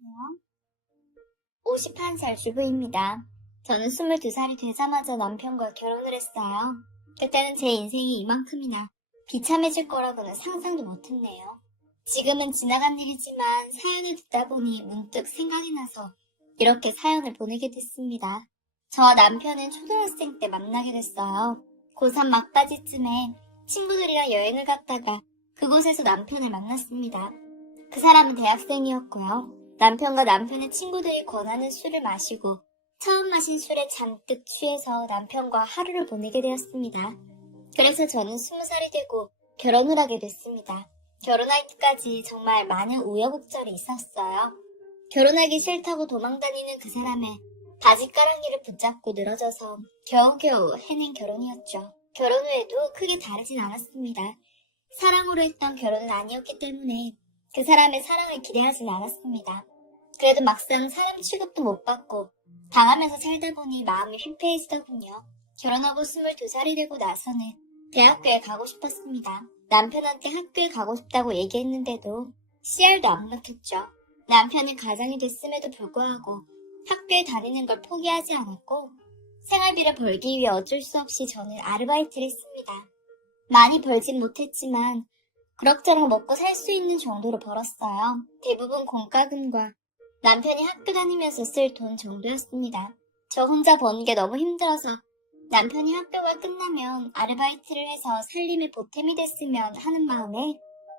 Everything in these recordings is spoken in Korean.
안녕하세요. 51살 주부입니다. 저는 22살이 되자마자 남편과 결혼을 했어요. 그때는 제 인생이 이만큼이나 비참해질 거라고는 상상도 못했네요. 지금은 지나간 일이지만 사연을 듣다 보니 문득 생각이 나서 이렇게 사연을 보내게 됐습니다. 저와 남편은 초등학생 때 만나게 됐어요. 고3 막바지쯤에 친구들이랑 여행을 갔다가 그곳에서 남편을 만났습니다. 그 사람은 대학생이었고요. 남편과 남편의 친구들이 권하는 술을 마시고 처음 마신 술에 잔뜩 취해서 남편과 하루를 보내게 되었습니다. 그래서 저는 20살이 되고 결혼을 하게 됐습니다. 결혼할 때까지 정말 많은 우여곡절이 있었어요. 결혼하기 싫다고 도망다니는 그 사람의 바지가랑이를 붙잡고 늘어져서 겨우겨우 해낸 결혼이었죠. 결혼 후에도 크게 다르진 않았습니다. 사랑으로 했던 결혼은 아니었기 때문에 그 사람의 사랑을 기대하진 않았습니다. 그래도 막상 사람 취급도 못 받고 당하면서 살다 보니 마음이 휘폐해지더군요. 결혼하고 22살이 되고 나서는 대학교에 가고 싶었습니다. 남편한테 학교에 가고 싶다고 얘기했는데도 CR도 안 먹혔죠. 남편이 가장이 됐음에도 불구하고 학교에 다니는 걸 포기하지 않았고 생활비를 벌기 위해 어쩔 수 없이 저는 아르바이트를 했습니다. 많이 벌진 못했지만 그럭저럭 먹고 살 수 있는 정도로 벌었어요. 대부분 공과금과 남편이 학교 다니면서 쓸 돈 정도였습니다. 저 혼자 버는 게 너무 힘들어서 남편이 학교가 끝나면 아르바이트를 해서 살림의 보탬이 됐으면 하는 마음에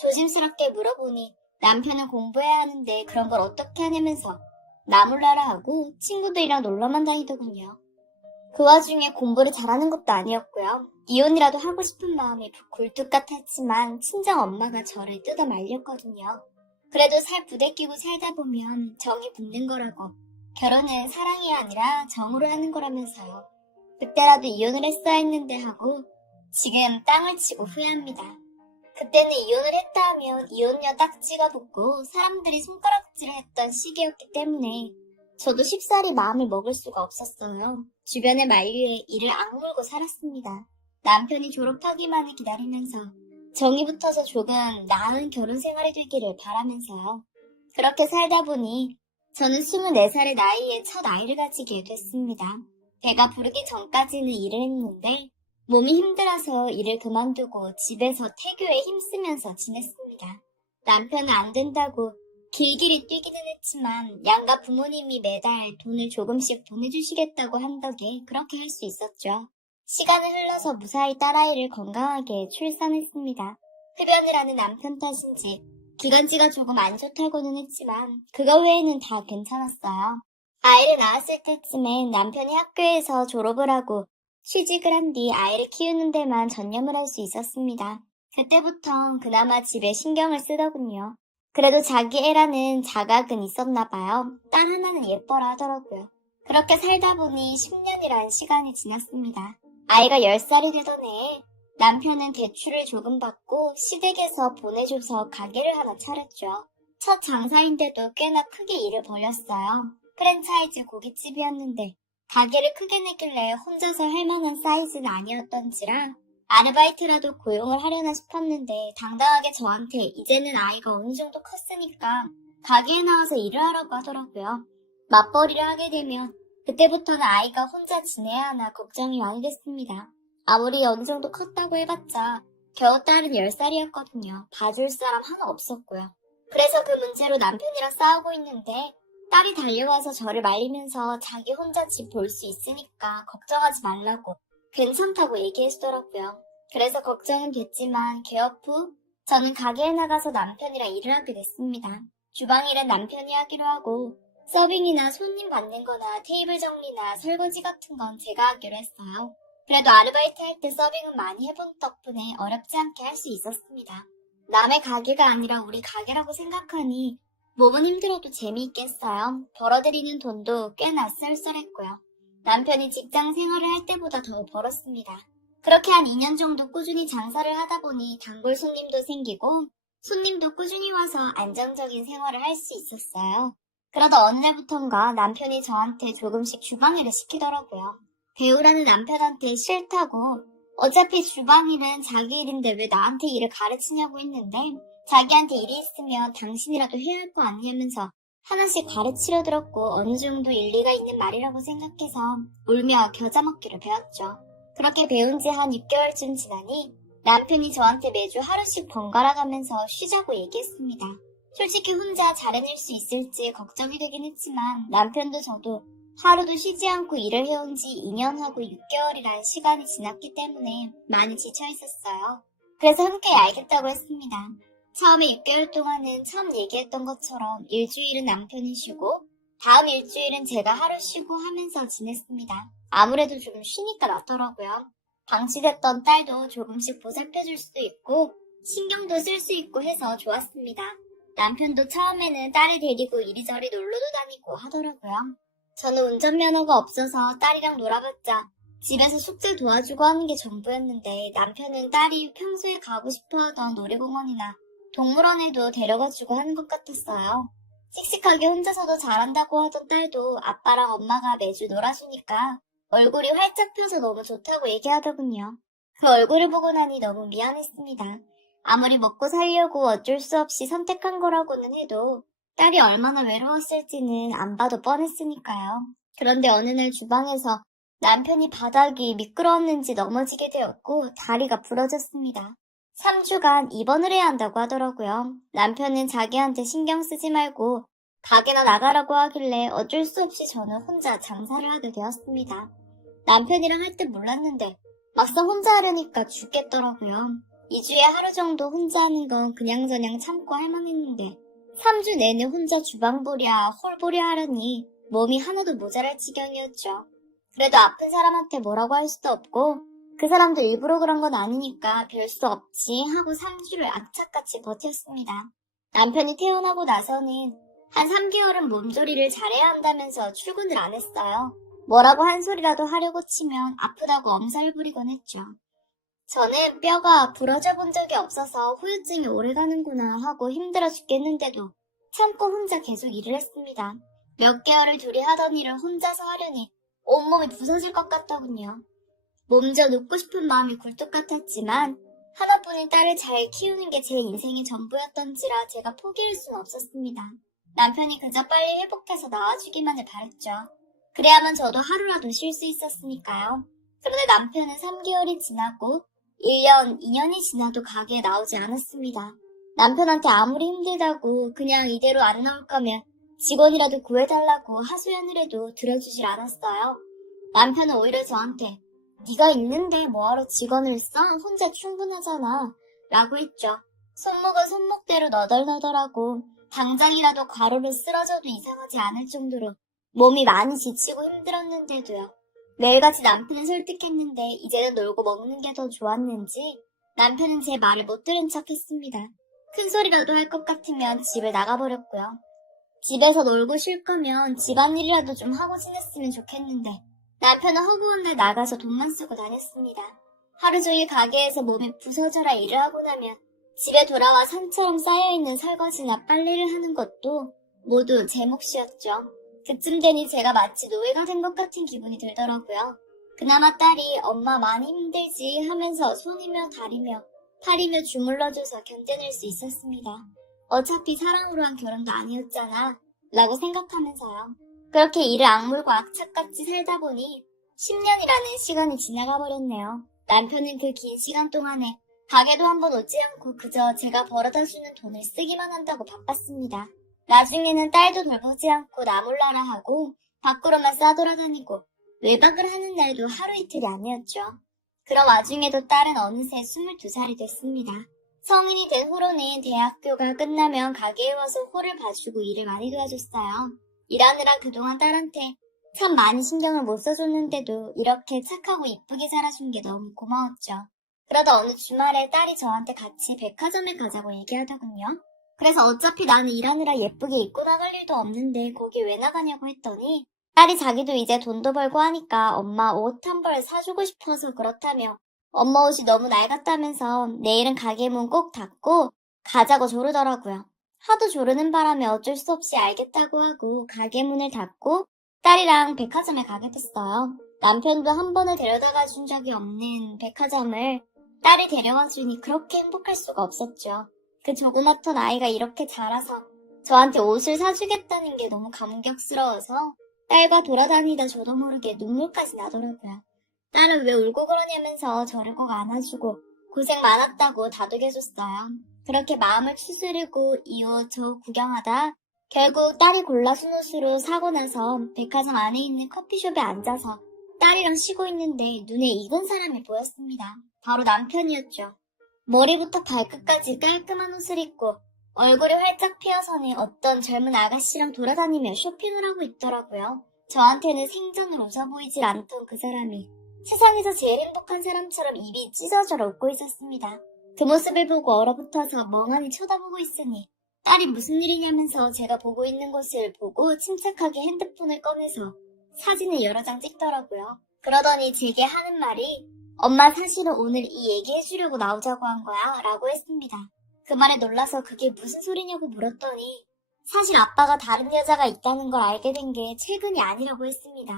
조심스럽게 물어보니 남편은 공부해야 하는데 그런 걸 어떻게 하냐면서 나 몰라라 하고 친구들이랑 놀러만 다니더군요. 그 와중에 공부를 잘하는 것도 아니었고요. 이혼이라도 하고 싶은 마음이 굴뚝 같았지만 친정 엄마가 저를 뜯어 말렸거든요. 그래도 살 부대끼고 살다 보면 정이 붙는 거라고 결혼은 사랑이 아니라 정으로 하는 거라면서요. 그때라도 이혼을 했어야 했는데 하고 지금 땅을 치고 후회합니다. 그때는 이혼을 했다 하면 이혼녀 딱지가 붙고 사람들이 손가락질을 했던 시기였기 때문에 저도 쉽사리 마음을 먹을 수가 없었어요. 주변의 만류에 이를 악물고 살았습니다. 남편이 졸업하기만을 기다리면서 정이 붙어서 조금 나은 결혼 생활이 되기를 바라면서요. 그렇게 살다 보니 저는 24살의 나이에 첫 아이를 가지게 됐습니다. 배가 부르기 전까지는 일을 했는데 몸이 힘들어서 일을 그만두고 집에서 태교에 힘쓰면서 지냈습니다. 남편은 안 된다고 길길이 뛰기는 했지만 양가 부모님이 매달 돈을 조금씩 보내주시겠다고 한 덕에 그렇게 할 수 있었죠. 시간은 흘러서 무사히 딸아이를 건강하게 출산했습니다. 흡연을 하는 남편 탓인지 기관지가 조금 안 좋다고는 했지만 그거 외에는 다 괜찮았어요. 아이를 낳았을 때쯤엔 남편이 학교에서 졸업을 하고 취직을 한 뒤 아이를 키우는 데만 전념을 할 수 있었습니다. 그때부턴 그나마 집에 신경을 쓰더군요. 그래도 자기 애라는 자각은 있었나 봐요. 딸 하나는 예뻐라 하더라고요. 그렇게 살다 보니 10년이라는 시간이 지났습니다. 아이가 10살이 되던 해에 남편은 대출을 조금 받고 시댁에서 보내줘서 가게를 하나 차렸죠. 첫 장사인데도 꽤나 크게 일을 벌였어요. 프랜차이즈 고깃집이었는데 가게를 크게 내길래 혼자서 할 만한 사이즈는 아니었던지라 아르바이트라도 고용을 하려나 싶었는데 당당하게 저한테 이제는 아이가 어느 정도 컸으니까 가게에 나와서 일을 하라고 하더라고요. 맞벌이를 하게 되면 그때부터는 아이가 혼자 지내야 하나 걱정이 많이 됐습니다. 아무리 어느 정도 컸다고 해봤자 겨우 딸은 10살이었거든요. 봐줄 사람 하나 없었고요. 그래서 그 문제로 남편이랑 싸우고 있는데 딸이 달려와서 저를 말리면서 자기 혼자 집 볼 수 있으니까 걱정하지 말라고 괜찮다고 얘기해주더라고요. 그래서 걱정은 됐지만 개업 후 저는 가게에 나가서 남편이랑 일을 하게 됐습니다. 주방 일은 남편이 하기로 하고 서빙이나 손님 받는 거나 테이블 정리나 설거지 같은 건 제가 하기로 했어요. 그래도 아르바이트 할 때 서빙은 많이 해본 덕분에 어렵지 않게 할 수 있었습니다. 남의 가게가 아니라 우리 가게라고 생각하니 몸은 힘들어도 재미있게 했어요. 벌어들이는 돈도 꽤나 쏠쏠했고요. 남편이 직장 생활을 할 때보다 더 벌었습니다. 그렇게 한 2년 정도 꾸준히 장사를 하다 보니 단골 손님도 생기고 손님도 꾸준히 와서 안정적인 생활을 할 수 있었어요. 그러다 어느 날부턴가 남편이 저한테 조금씩 주방일을 시키더라고요. 배우라는 남편한테 싫다고 어차피 주방일은 자기 일인데 왜 나한테 일을 가르치냐고 했는데 자기한테 일이 있으면 당신이라도 해야 할 거 아니냐면서 하나씩 가르치려 들었고 어느 정도 일리가 있는 말이라고 생각해서 울며 겨자 먹기를 배웠죠. 그렇게 배운 지 한 6개월쯤 지나니 남편이 저한테 매주 하루씩 번갈아 가면서 쉬자고 얘기했습니다. 솔직히 혼자 잘해낼 수 있을지 걱정이 되긴 했지만 남편도 저도 하루도 쉬지 않고 일을 해온 지 2년하고 6개월이란 시간이 지났기 때문에 많이 지쳐 있었어요. 그래서 흔쾌히 알겠다고 했습니다. 처음에 6개월 동안은 처음 얘기했던 것처럼 일주일은 남편이 쉬고 다음 일주일은 제가 하루 쉬고 하면서 지냈습니다. 아무래도 좀 쉬니까 낫더라고요. 방치됐던 딸도 조금씩 보살펴줄 수도 있고 신경도 쓸 수 있고 해서 좋았습니다. 남편도 처음에는 딸을 데리고 이리저리 놀러도 다니고 하더라고요. 저는 운전면허가 없어서 딸이랑 놀아봤자 집에서 숙제 도와주고 하는 게 전부였는데 남편은 딸이 평소에 가고 싶어하던 놀이공원이나 동물원에도 데려가주고 하는 것 같았어요. 씩씩하게 혼자서도 잘한다고 하던 딸도 아빠랑 엄마가 매주 놀아주니까 얼굴이 활짝 펴서 너무 좋다고 얘기하더군요. 그 얼굴을 보고 나니 너무 미안했습니다. 아무리 먹고 살려고 어쩔 수 없이 선택한 거라고는 해도 딸이 얼마나 외로웠을지는 안 봐도 뻔했으니까요. 그런데 어느 날 주방에서 남편이 바닥이 미끄러웠는지 넘어지게 되었고 다리가 부러졌습니다. 3주간 입원을 해야 한다고 하더라고요. 남편은 자기한테 신경 쓰지 말고 가게나 나가라고 하길래 어쩔 수 없이 저는 혼자 장사를 하게 되었습니다. 남편이랑 할 때 몰랐는데 막상 혼자 하려니까 죽겠더라고요. 2주에 하루 정도 혼자 하는 건 그냥저냥 참고 할만했는데 3주 내내 혼자 주방보랴 홀보랴 하려니 몸이 하나도 모자랄 지경이었죠. 그래도 아픈 사람한테 뭐라고 할 수도 없고 그 사람도 일부러 그런 건 아니니까 별 수 없지 하고 3주를 악착같이 버텼습니다. 남편이 퇴원하고 나서는 한 3개월은 몸조리를 잘해야 한다면서 출근을 안 했어요. 뭐라고 한 소리라도 하려고 치면 아프다고 엄살을 부리곤 했죠. 저는 뼈가 부러져 본 적이 없어서 후유증이 오래가는구나 하고 힘들어 죽겠는데도 참고 혼자 계속 일을 했습니다. 몇 개월을 둘이 하던 일을 혼자서 하려니 온몸이 부서질 것 같더군요. 몸져 눕고 싶은 마음이 굴뚝 같았지만 하나뿐인 딸을 잘 키우는 게 제 인생의 전부였던지라 제가 포기할 수는 없었습니다. 남편이 그저 빨리 회복해서 나와주기만을 바랬죠. 그래야만 저도 하루라도 쉴 수 있었으니까요. 그런데 남편은 3개월이 지나고 1년, 2년이 지나도 가게에 나오지 않았습니다. 남편한테 아무리 힘들다고 그냥 이대로 안 나올 거면 직원이라도 구해달라고 하소연을 해도 들어주질 않았어요. 남편은 오히려 저한테 네가 있는데 뭐하러 직원을 써? 혼자 충분하잖아 라고 했죠. 손목은 손목대로 너덜너덜하고 당장이라도 가루를 쓸어줘도 이상하지 않을 정도로 몸이 많이 지치고 힘들었는데도요. 매일같이 남편을 설득했는데 이제는 놀고 먹는 게 더 좋았는지 남편은 제 말을 못 들은 척 했습니다. 큰 소리라도 할 것 같으면 집에 나가버렸고요. 집에서 놀고 쉴 거면 집안일이라도 좀 하고 지냈으면 좋겠는데 남편은 허구한 날 나가서 돈만 쓰고 다녔습니다. 하루 종일 가게에서 몸이 부서져라 일을 하고 나면 집에 돌아와 산처럼 쌓여있는 설거지나 빨래를 하는 것도 모두 제 몫이었죠. 그쯤 되니 제가 마치 노예가 된 것 같은 기분이 들더라고요. 그나마 딸이 엄마 많이 힘들지 하면서 손이며 다리며 팔이며 주물러줘서 견뎌낼 수 있었습니다. 어차피 사랑으로 한 결혼도 아니었잖아 라고 생각하면서요. 그렇게 일을 악물고 악착같이 살다 보니 10년이라는 시간이 지나가 버렸네요. 남편은 그 긴 시간 동안에 가게도 한번 오지 않고 그저 제가 벌어다주는 돈을 쓰기만 한다고 바빴습니다. 나중에는 딸도 돌보지 않고 나 몰라라 하고 밖으로만 싸돌아다니고 외박을 하는 날도 하루 이틀이 아니었죠. 그런 와중에도 딸은 어느새 22살이 됐습니다. 성인이 된 후로는 대학교가 끝나면 가게에 와서 홀을 봐주고 일을 많이 도와줬어요. 일하느라 그동안 딸한테 참 많이 신경을 못 써줬는데도 이렇게 착하고 이쁘게 살아준 게 너무 고마웠죠. 그러다 어느 주말에 딸이 저한테 같이 백화점에 가자고 얘기하더군요. 그래서 어차피 나는 일하느라 예쁘게 입고 나갈 일도 없는데 거기 왜 나가냐고 했더니 딸이 자기도 이제 돈도 벌고 하니까 엄마 옷 한 벌 사주고 싶어서 그렇다며 엄마 옷이 너무 낡았다면서 내일은 가게 문 꼭 닫고 가자고 조르더라고요. 하도 조르는 바람에 어쩔 수 없이 알겠다고 하고 가게 문을 닫고 딸이랑 백화점에 가게 됐어요. 남편도 한 번을 데려다가 준 적이 없는 백화점을 딸이 데려와 주니 그렇게 행복할 수가 없었죠. 그 조그맣던 아이가 이렇게 자라서 저한테 옷을 사주겠다는 게 너무 감격스러워서 딸과 돌아다니다 저도 모르게 눈물까지 나더라고요. 딸은 왜 울고 그러냐면서 저를 꼭 안아주고 고생 많았다고 다독여줬어요. 그렇게 마음을 추스르고 이웃저 구경하다 결국 딸이 골라준 옷으로 사고 나서 백화점 안에 있는 커피숍에 앉아서 딸이랑 쉬고 있는데 눈에 익은 사람이 보였습니다. 바로 남편이었죠. 머리부터 발끝까지 깔끔한 옷을 입고 얼굴이 활짝 피어서는 어떤 젊은 아가씨랑 돌아다니며 쇼핑을 하고 있더라고요. 저한테는 생전을 웃어 보이질 않던 그 사람이 세상에서 제일 행복한 사람처럼 입이 찢어져 웃고 있었습니다. 그 모습을 보고 얼어붙어서 멍하니 쳐다보고 있으니 딸이 무슨 일이냐면서 제가 보고 있는 곳을 보고 침착하게 핸드폰을 꺼내서 사진을 여러 장 찍더라고요. 그러더니 제게 하는 말이 엄마 사실은 오늘 이 얘기해주려고 나오자고 한 거야 라고 했습니다. 그 말에 놀라서 그게 무슨 소리냐고 물었더니 사실 아빠가 다른 여자가 있다는 걸 알게 된 게 최근이 아니라고 했습니다.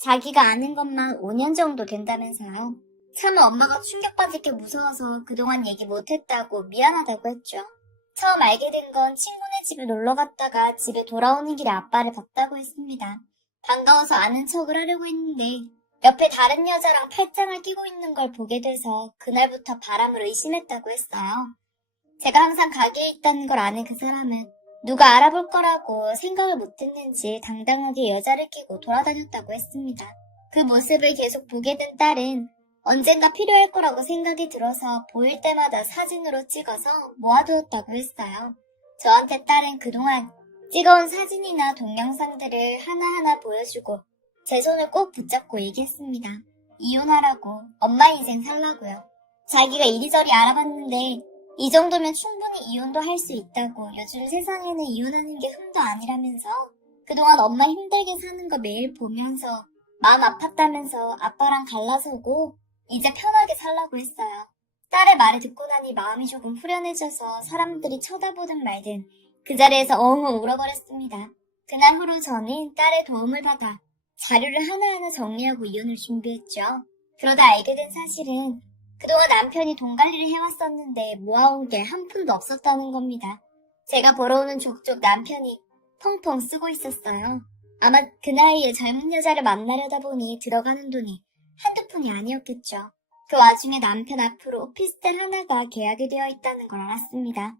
자기가 아는 것만 5년 정도 된다면서요. 차마 엄마가 충격받을 게 무서워서 그동안 얘기 못했다고 미안하다고 했죠. 처음 알게 된 건 친구네 집에 놀러 갔다가 집에 돌아오는 길에 아빠를 봤다고 했습니다. 반가워서 아는 척을 하려고 했는데 옆에 다른 여자랑 팔짱을 끼고 있는 걸 보게 돼서 그날부터 바람을 의심했다고 했어요. 제가 항상 가게에 있다는 걸 아는 그 사람은 누가 알아볼 거라고 생각을 못했는지 당당하게 여자를 끼고 돌아다녔다고 했습니다. 그 모습을 계속 보게 된 딸은 언젠가 필요할 거라고 생각이 들어서 보일 때마다 사진으로 찍어서 모아두었다고 했어요. 저한테 딸은 그동안 찍어온 사진이나 동영상들을 하나하나 보여주고 제 손을 꼭 붙잡고 얘기했습니다. 이혼하라고, 엄마 인생 살라고요. 자기가 이리저리 알아봤는데 이 정도면 충분히 이혼도 할 수 있다고 요즘 세상에는 이혼하는 게 흠도 아니라면서 그동안 엄마 힘들게 사는 거 매일 보면서 마음 아팠다면서 아빠랑 갈라서고 이제 편하게 살라고 했어요. 딸의 말을 듣고 나니 마음이 조금 후련해져서 사람들이 쳐다보든 말든 그 자리에서 엉엉 울어버렸습니다. 그날 후로 저는 딸의 도움을 받아 자료를 하나하나 정리하고 이혼을 준비했죠. 그러다 알게 된 사실은 그동안 남편이 돈 관리를 해왔었는데 모아온 게 한 푼도 없었다는 겁니다. 제가 벌어오는 족족 남편이 펑펑 쓰고 있었어요. 아마 그 나이에 젊은 여자를 만나려다 보니 들어가는 돈이 한두 푼이 아니었겠죠. 그 와중에 남편 앞으로 오피스텔 하나가 계약이 되어 있다는 걸 알았습니다.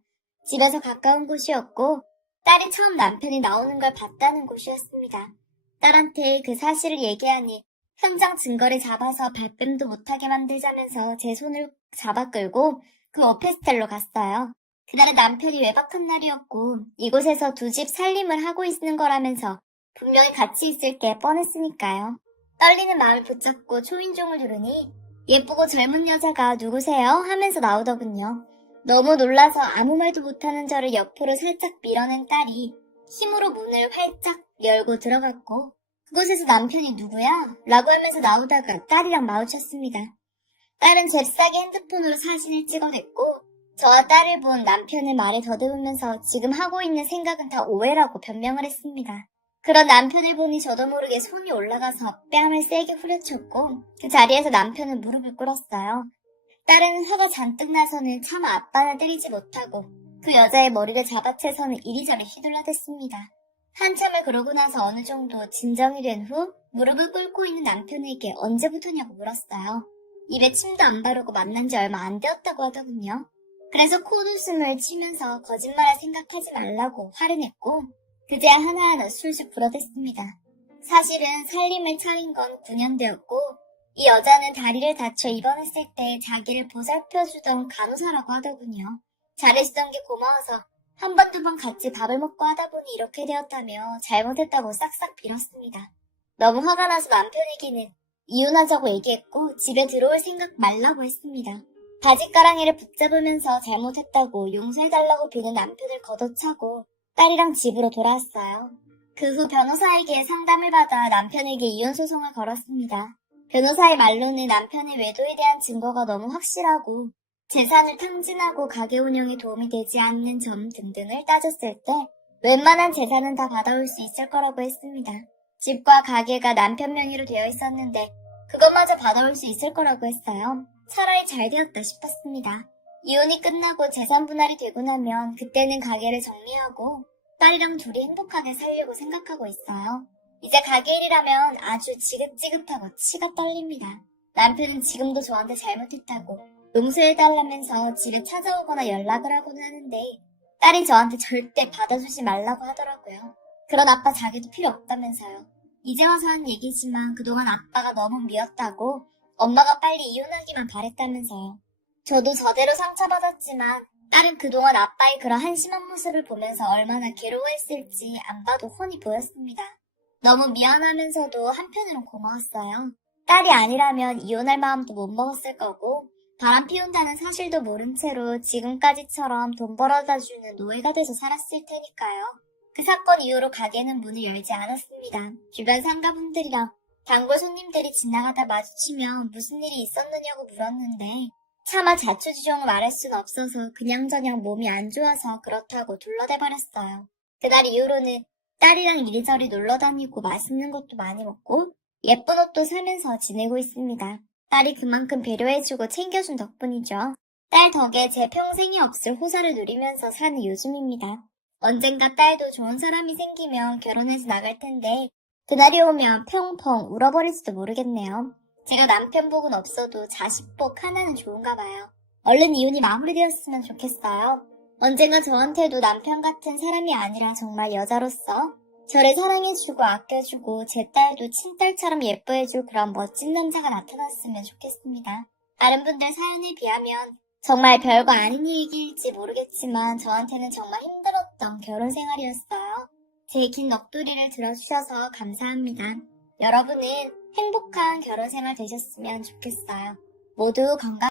집에서 가까운 곳이었고 딸이 처음 남편이 나오는 걸 봤다는 곳이었습니다. 딸한테 그 사실을 얘기하니 현장 증거를 잡아서 발뺌도 못하게 만들자면서 제 손을 잡아 끌고 그 오피스텔로 갔어요. 그날은 남편이 외박한 날이었고 이곳에서 두 집 살림을 하고 있는 거라면서 분명히 같이 있을 게 뻔했으니까요. 떨리는 마음을 붙잡고 초인종을 누르니 예쁘고 젊은 여자가 누구세요? 하면서 나오더군요. 너무 놀라서 아무 말도 못하는 저를 옆으로 살짝 밀어낸 딸이 힘으로 문을 활짝 열고 들어갔고 그곳에서 남편이 누구야? 라고 하면서 나오다가 딸이랑 마주쳤습니다. 딸은 잽싸게 핸드폰으로 사진을 찍어냈고 저와 딸을 본 남편의 말에 더듬으면서 지금 하고 있는 생각은 다 오해라고 변명을 했습니다. 그런 남편을 보니 저도 모르게 손이 올라가서 뺨을 세게 후려쳤고 그 자리에서 남편은 무릎을 꿇었어요. 딸은 화가 잔뜩 나서는 차마 아빠를 때리지 못하고 그 여자의 머리를 잡아채서는 이리저리 휘둘러댔습니다. 한참을 그러고 나서 어느 정도 진정이 된 후 무릎을 꿇고 있는 남편에게 언제부터냐고 물었어요. 입에 침도 안 바르고 만난 지 얼마 안 되었다고 하더군요. 그래서 코웃음을 치면서 거짓말할 생각하지 말라고 화를 냈고 그제야 하나하나 술술 불어댔습니다. 사실은 살림을 차린 건 9년 되었고 이 여자는 다리를 다쳐 입원했을 때 자기를 보살펴주던 간호사라고 하더군요. 잘해주던 게 고마워서 한 번 두 번 같이 밥을 먹고 하다 보니 이렇게 되었다며 잘못했다고 싹싹 빌었습니다. 너무 화가 나서 남편에게는 이혼하자고 얘기했고 집에 들어올 생각 말라고 했습니다. 바짓가랑이를 붙잡으면서 잘못했다고 용서해달라고 비는 남편을 걷어차고 딸이랑 집으로 돌아왔어요. 그 후 변호사에게 상담을 받아 남편에게 이혼 소송을 걸었습니다. 변호사의 말로는 남편의 외도에 대한 증거가 너무 확실하고 재산을 탕진하고 가게 운영에 도움이 되지 않는 점 등등을 따졌을 때 웬만한 재산은 다 받아올 수 있을 거라고 했습니다. 집과 가게가 남편 명의로 되어 있었는데 그것마저 받아올 수 있을 거라고 했어요. 차라리 잘 되었다 싶었습니다. 이혼이 끝나고 재산 분할이 되고 나면 그때는 가게를 정리하고 딸이랑 둘이 행복하게 살려고 생각하고 있어요. 이제 가게 일이라면 아주 지긋지긋하고 치가 떨립니다. 남편은 지금도 저한테 잘못했다고 용서해달라면서 집에 찾아오거나 연락을 하곤 하는데 딸이 저한테 절대 받아주지 말라고 하더라고요. 그런 아빠 자기도 필요 없다면서요. 이제 와서 한 얘기지만 그동안 아빠가 너무 미웠다고 엄마가 빨리 이혼하기만 바랬다면서요. 저도 저대로 상처받았지만 딸은 그동안 아빠의 그런 한심한 모습을 보면서 얼마나 괴로워했을지 안 봐도 훤히 보였습니다. 너무 미안하면서도 한편으론 고마웠어요. 딸이 아니라면 이혼할 마음도 못 먹었을 거고 바람 피운다는 사실도 모른 채로 지금까지처럼 돈 벌어다 주는 노예가 돼서 살았을 테니까요. 그 사건 이후로 가게는 문을 열지 않았습니다. 주변 상가분들이랑 단골 손님들이 지나가다 마주치면 무슨 일이 있었느냐고 물었는데 차마 자초지종을 말할 순 없어서 그냥저냥 몸이 안 좋아서 그렇다고 둘러대버렸어요. 그날 이후로는 딸이랑 이리저리 놀러다니고 맛있는 것도 많이 먹고 예쁜 옷도 사면서 지내고 있습니다. 딸이 그만큼 배려해주고 챙겨준 덕분이죠. 딸 덕에 제 평생에 없을 호사를 누리면서 사는 요즘입니다. 언젠가 딸도 좋은 사람이 생기면 결혼해서 나갈 텐데 그날이 오면 펑펑 울어버릴지도 모르겠네요. 제가 남편 복은 없어도 자식 복 하나는 좋은가 봐요. 얼른 이혼이 마무리되었으면 좋겠어요. 언젠가 저한테도 남편 같은 사람이 아니라 정말 여자로서 저를 사랑해주고 아껴주고 제 딸도 친딸처럼 예뻐해줄 그런 멋진 남자가 나타났으면 좋겠습니다. 다른 분들 사연에 비하면 정말 별거 아닌 얘기일지 모르겠지만 저한테는 정말 힘들었던 결혼 생활이었어요. 제 긴 넋두리를 들어주셔서 감사합니다. 여러분은 행복한 결혼 생활 되셨으면 좋겠어요. 모두 건강